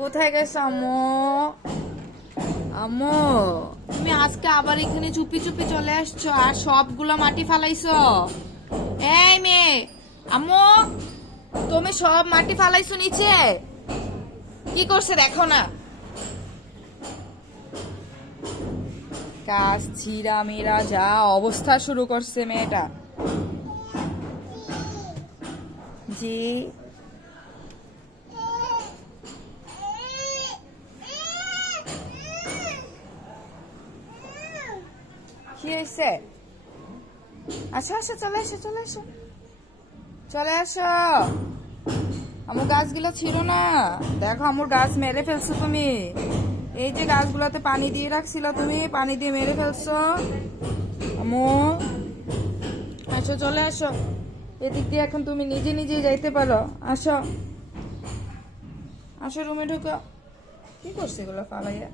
কোথায় গেছো আম্মু? আম্মু, তুমি আজকে আবার এখানে চুপি চুপি চলে আসছো আর সবগুলা মাটি ফালাইছো। এই মেয়ে, আম্মু, তুমি সব মাটি ফালাইছো নিচে। কি করছে দেখো না। কাজ ছিঁড়া মেয়েরা যা অবস্থা শুরু করছে মেয়েটা। জি, কি হয়েছে? আচ্ছা আচ্ছা, চলে এসো চলে এসো চলে আসো। আমার গাছগুলো ছিল না, দেখো আমার গাছ মেরে ফেলছো তুমি। এই যে গাছগুলোতে পানি দিয়ে রাখছিল, তুমি পানি দিয়ে মেরে ফেলছো। আমু, আসো চলে আসো। এদিক দিয়ে এখন তুমি নিজে নিজে যাইতে পারো। আসো আসো, রুমে ঢুকো। কি করছে এগুলো ফালাইয়া?